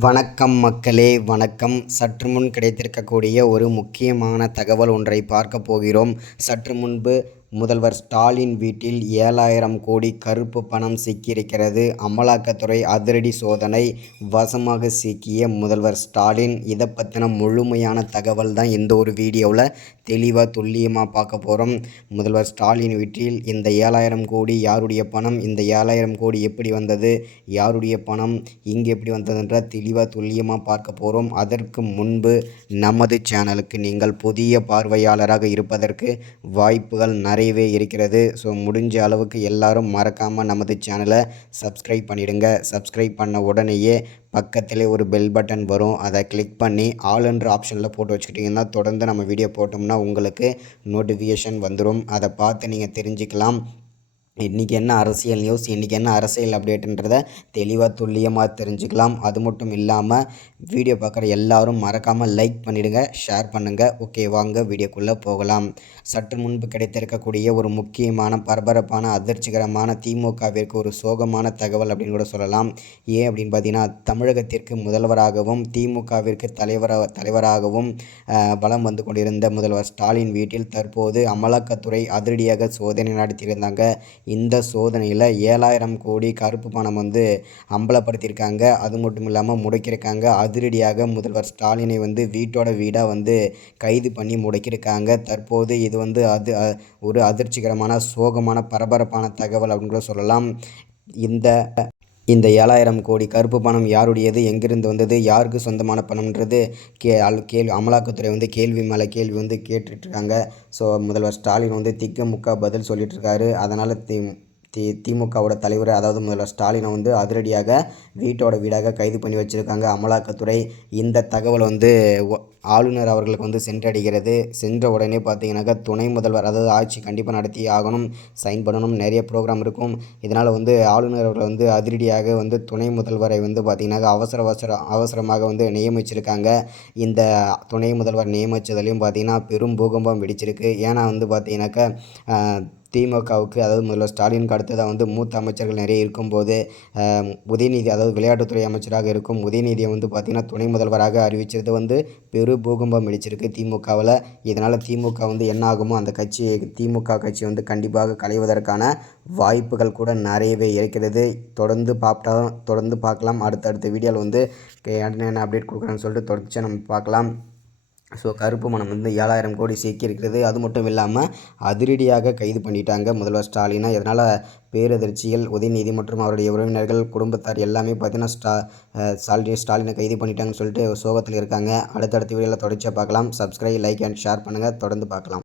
வணக்கம் மக்களே, வணக்கம். சற்று முன் கிடைத்திருக்கக்கூடிய ஒரு முக்கியமான தகவல் ஒன்றை பார்க்க போகிறோம். சற்று முன்பு முதல்வர் ஸ்டாலின் வீட்டில் 7,000 கோடி கருப்பு பணம் சிக்கியிருக்கிறது. அமலாக்கத்துறை அதிரடி சோதனை, வசமாக சிக்கிய முதல்வர் ஸ்டாலின். இதை பற்றின முழுமையான தகவல் தான் இந்த ஒரு வீடியோவில் தெளிவாக துல்லியமாக பார்க்க போகிறோம். முதல்வர் ஸ்டாலின் வீட்டில் இந்த 7,000 கோடி யாருடைய பணம், இந்த 7,000 கோடி எப்படி வந்தது, யாருடைய பணம், இங்கே எப்படி வந்ததுன்ற தெளிவாக துல்லியமாக பார்க்க போகிறோம். அதற்கு முன்பு நமது சேனலுக்கு நீங்கள் புதிய பார்வையாளராக இருப்பதற்கு வாய்ப்புகள் நிறையவே இருக்கிறது. ஸோ முடிஞ்ச அளவுக்கு எல்லாரும் மறக்காமல் நமது சேனலை சப்ஸ்கிரைப் பண்ணிவிடுங்க. சப்ஸ்கிரைப் பண்ண உடனேயே பக்கத்திலே ஒரு பெல் பட்டன் வரும். அதை கிளிக் பண்ணி ஆல் என்ற ஆப்ஷனில் போட்டு வச்சுக்கிட்டிங்கன்னா தொடர்ந்து நம்ம வீடியோ போட்டோம்னா உங்களுக்கு நோட்டிஃபிகேஷன் வந்துடும். அதை பார்த்து நீங்கள் தெரிஞ்சுக்கலாம். இன்றைக்கி என்ன அரசியல் நியூஸ், இன்றைக்கி என்ன அரசியல் அப்டேட்டுன்றதை தெளிவாக துல்லியமாக தெரிஞ்சுக்கலாம். அது மட்டும் இல்லாமல் வீடியோ பார்க்குற எல்லாரும் மறக்காமல் லைக் பண்ணிவிடுங்க, ஷேர் பண்ணுங்கள். ஓகே, வாங்க வீடியோக்குள்ளே போகலாம். சற்று முன்பு கிடைத்திருக்கக்கூடிய ஒரு முக்கியமான பரபரப்பான அதிர்ச்சிகரமான திமுகவிற்கு ஒரு சோகமான தகவல் அப்படின்னு கூட சொல்லலாம். ஏன் அப்படின்னு பார்த்தீங்கன்னா, தமிழகத்திற்கு முதல்வராகவும் திமுகவிற்கு தலைவராகவும் வலம் வந்து கொண்டிருந்த முதல்வர் ஸ்டாலின் வீட்டில் தற்போது அமலாக்கத்துறை அதிரடியாக சோதனை நடத்தியிருந்தாங்க. இந்த சோதனையில் 7,000 கோடி கருப்பு பணம் வந்து அம்பலப்படுத்தியிருக்காங்க. அது மட்டும் இல்லாமல் முடக்கியிருக்காங்க. அதிரடியாக முதல்வர் ஸ்டாலினை வந்து வீட்டோட வீடாக வந்து கைது பண்ணி முடக்கியிருக்காங்க. தற்போது இது வந்து ஒரு அதிர்ச்சிகரமான சோகமான பரபரப்பான தகவல் அப்படின்னு கூட சொல்லலாம். இந்த 7,000 கோடி கருப்பு பணம் யாருடையது, எங்கிருந்து வந்தது, யாருக்கு சொந்தமான பணம்ன்றது அமலாக்கத்துறை வந்து கேள்வி மேலே கேள்வி வந்து கேட்டுட்ருக்காங்க. ஸோ முதல்வர் ஸ்டாலின் வந்து திக்க முக்கா பதில் சொல்லிகிட்ருக்காரு. அதனால் திமுகவோட தலைவர், அதாவது முதல்வர் ஸ்டாலினை வந்து அதிரடியாக வீட்டோட வீடாக கைது பண்ணி வச்சுருக்காங்க அமலாக்கத்துறை. இந்த தகவல் வந்து ஆளுநர் அவர்களுக்கு வந்து சென்றடைகிறது. சென்ற உடனே பார்த்தீங்கன்னாக்கா துணை முதல்வர், அதாவது ஆட்சி கண்டிப்பாக நடத்தி ஆகணும், சைன் பண்ணணும், நிறைய ப்ரோக்ராம் இருக்கும். இதனால் வந்து ஆளுநர் அவர்கள் வந்து அதிரடியாக வந்து துணை முதல்வரை வந்து பார்த்திங்கனாக்கா அவசரமாக வந்து நியமிச்சிருக்காங்க. இந்த துணை முதல்வர் நியமித்ததுலேயும் பார்த்திங்கன்னா பெரும் பூகம்பம் வெடிச்சிருக்கு. ஏன்னா வந்து பார்த்திங்கனாக்கா திமுகவுக்கு, அதாவது முதல்வர் ஸ்டாலினுக்கு அடுத்ததாக வந்து மூத்த அமைச்சர்கள் நிறைய இருக்கும்போது உதயநிதி, அதாவது விளையாட்டுத்துறை அமைச்சராக இருக்கும் உதயநிதியை வந்து பார்த்திங்கன்னா துணை முதல்வராக அறிவிச்சது வந்து பூகம்பம் வெடிச்சிருக்கு திமுகவில். இதனால் திமுக வந்து என்ன ஆகுமோ அந்த திமுக கட்சி வந்து கண்டிப்பாக களைவதற்கான வாய்ப்புகள் கூட நிறையவே இருக்கிறது. தொடர்ந்து பார்க்கலாம். அடுத்தடுத்த வீடியோவில் வந்து என்ன அப்டேட் கொடுக்குறேன்னு சொல்லிட்டு தொடர்ச்சியாக நம்ம பார்க்கலாம். ஸோ கருப்பு பணம் வந்து 7,000 கோடி சிக்கியிருக்கிறது. அது மட்டும் இல்லாமல் அதிரடியாக கைது பண்ணிட்டாங்க முதல்வர் ஸ்டாலினை. இதனால் பேரதிர்ச்சிகள். உதயநிதி மற்றும் அவருடைய உறவினர்கள், குடும்பத்தார் எல்லாமே பார்த்தீங்கன்னா ஸ்டாலினை கைது பண்ணிட்டாங்கன்னு சொல்லிட்டு சோகத்தில் இருக்காங்க. அடுத்தடுத்த வீடியோவில் தொடர்ச்சியாக பார்க்கலாம். சப்ஸ்கிரைப், லைக் அண்ட் ஷேர் பண்ணுங்கள். தொடர்ந்து பார்க்கலாம்.